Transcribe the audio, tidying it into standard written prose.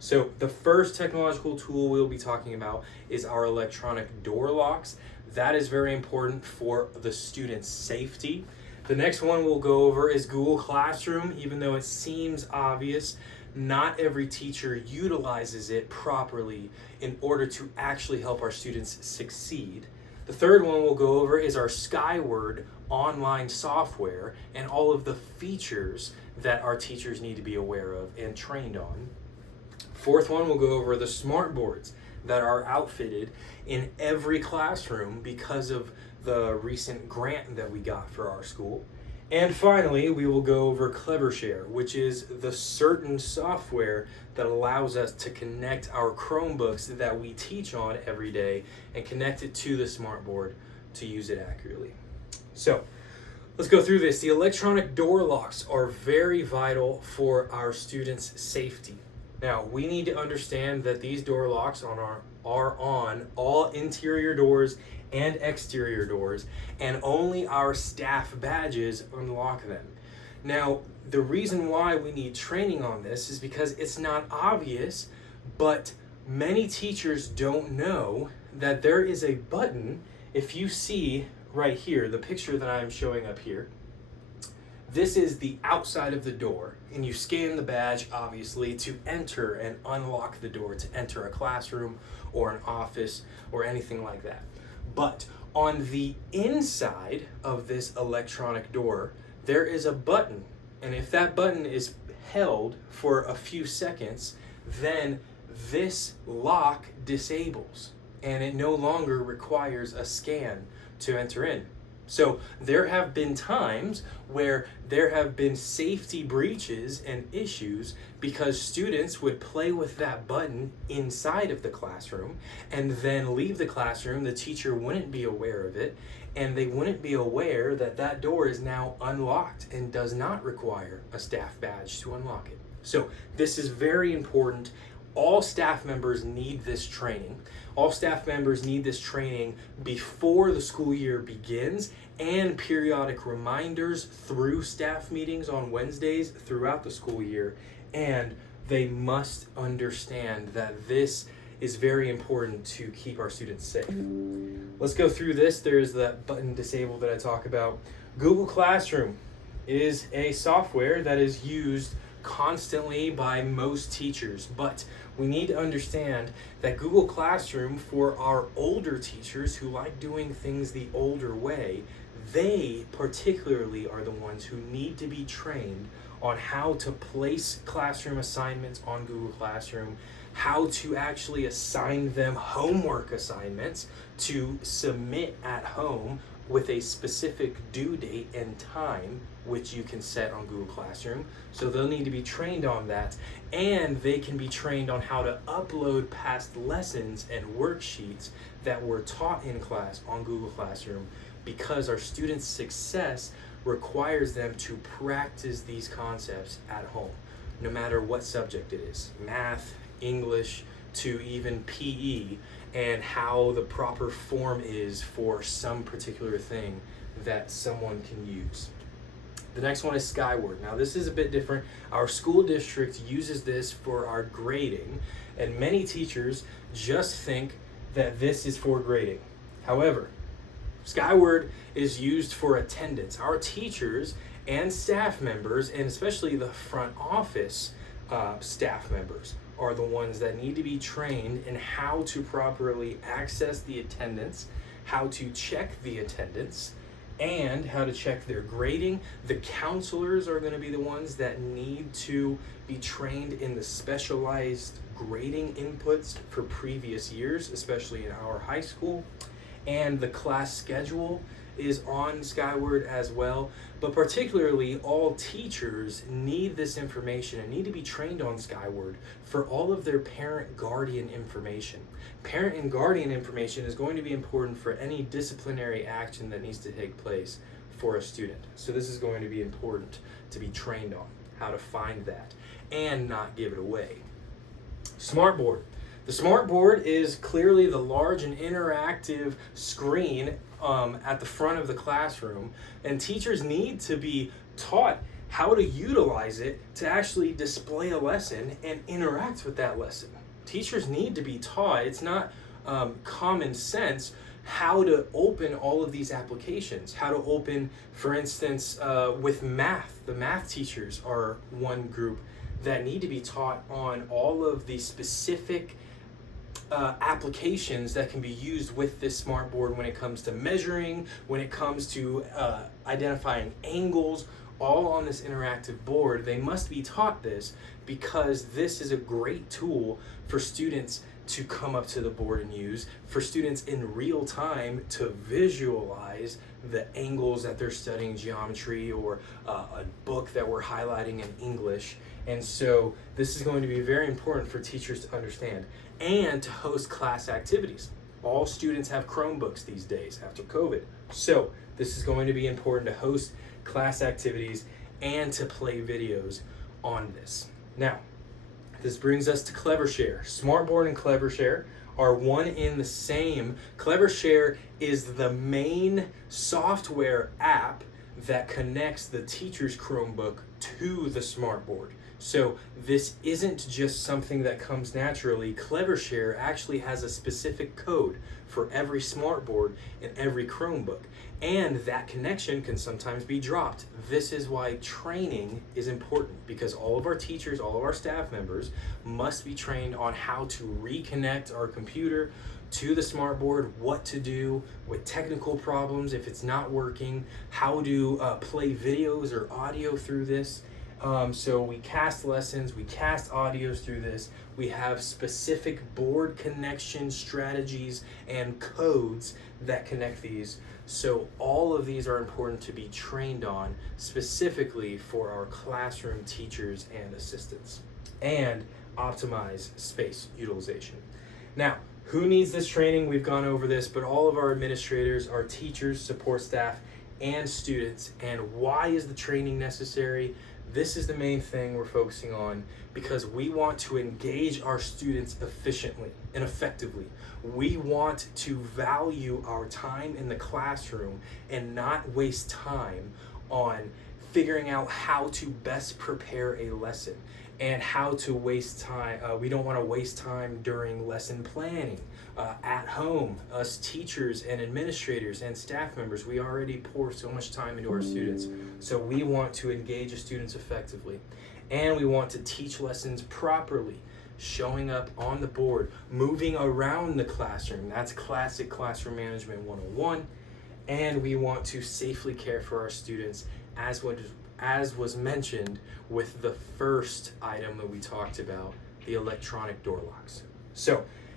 So the first technological tool we'll be talking about is our electronic door locks. That is very important for the student's safety. The next one we'll go over is Google Classroom. Even though it seems obvious, not every teacher utilizes it properly in order to actually help our students succeed. The third one we'll go over is our Skyward online software and all of the features that our teachers need to be aware of and trained on. Fourth one, we'll go over the smart boards that are outfitted in every classroom because of the recent grant that we got for our school. And finally, we will go over CleverShare, which is the certain software that allows us to connect our Chromebooks that we teach on every day and connect it to the smart board to use it accurately. So, let's go through this. The electronic door locks are very vital for our students' safety. Now, we need to understand that these door locks are on all interior doors and exterior doors, and only our staff badges unlock them. Now, the reason why we need training on this is because it's not obvious, but many teachers don't know that there is a button. If you see right here, the picture that I'm showing up here, this is the outside of the door, and you scan the badge, obviously, to enter and unlock the door to enter a classroom or an office or anything like that. But on the inside of this electronic door, there is a button, and if that button is held for a few seconds, then this lock disables, and it no longer requires a scan to enter in. So there have been times where there have been safety breaches and issues because students would play with that button inside of the classroom and then leave the classroom. The teacher wouldn't be aware of it, and they wouldn't be aware that that door is now unlocked and does not require a staff badge to unlock it. So this is very important. All staff members need this training. All staff members need this training before the school year begins, and periodic reminders through staff meetings on Wednesdays throughout the school year. And they must understand that this is very important to keep our students safe. Let's go through this. There's that button disable that I talk about. Google Classroom is a software that is used constantly by most teachers, but we need to understand that Google Classroom, for our older teachers who like doing things the older way, they particularly are the ones who need to be trained on how to place classroom assignments on Google Classroom, how to actually assign them homework assignments to submit at home with a specific due date and time, which you can set on Google Classroom. So they'll need to be trained on that, and they can be trained on how to upload past lessons and worksheets that were taught in class on Google Classroom, because our students' success requires them to practice these concepts at home, no matter what subject it is, math, English, to even PE, and how the proper form is for some particular thing that someone can use. The next one is Skyward. Now this is a bit different. Our school district uses this for our grading, and many teachers just think that this is for grading. However, Skyward is used for attendance. Our teachers and staff members, and especially the front office staff members, are the ones that need to be trained in how to properly access the attendance, how to check the attendance, and how to check their grading. The counselors are going to be the ones that need to be trained in the specialized grading inputs for previous years, especially in our high school. And the class schedule is on Skyward as well, but particularly all teachers need this information and need to be trained on Skyward for all of their parent guardian information. Parent and guardian information is going to be important for any disciplinary action that needs to take place for a student. So this is going to be important to be trained on how to find that and not give it away. Smartboard. The smartboard is clearly the large and interactive screen at the front of the classroom, and teachers need to be taught how to utilize it to actually display a lesson and interact with that lesson. Teachers need to be taught, it's not common sense, how to open all of these applications, how to open, for instance, with math. The math teachers are one group that need to be taught on all of the specific applications that can be used with this smart board when it comes to measuring, when it comes to identifying angles, all on this interactive board. They must be taught this because this is a great tool for students to come up to the board and use, for students in real time to visualize the angles that they're studying geometry or a book that we're highlighting in English. And so this is going to be very important for teachers to understand and to host class activities. All students have Chromebooks these days after COVID. So this is going to be important to host class activities and to play videos on this. Now, this brings us to Clevershare. Smartboard and Clevershare are one in the same. Clevershare is the main software app that connects the teacher's Chromebook to the smartboard. So this isn't just something that comes naturally. Clevershare actually has a specific code for every smartboard and every Chromebook. And that connection can sometimes be dropped. This is why training is important, because all of our teachers, all of our staff members must be trained on how to reconnect our computer to the smartboard, what to do with technical problems if it's not working, how to play videos or audio through this. So we cast lessons, we cast audios through this. We have specific board connection strategies and codes that connect these. So all of these are important to be trained on specifically for our classroom teachers and assistants, and optimize space utilization. Now, who needs this training? We've gone over this, but all of our administrators, our teachers, support staff, and students. And why is the training necessary? This is the main thing we're focusing on because we want to engage our students efficiently and effectively. We want to value our time in the classroom and not waste time on figuring out how to best prepare a lesson and how to waste time. We don't want to waste time during lesson planning. At home, us teachers and administrators and staff members, we already pour so much time into our students. So we want to engage the students effectively. And we want to teach lessons properly, showing up on the board, moving around the classroom. That's classic classroom management 101. And we want to safely care for our students as was mentioned with the first item that we talked about, the electronic door locks. So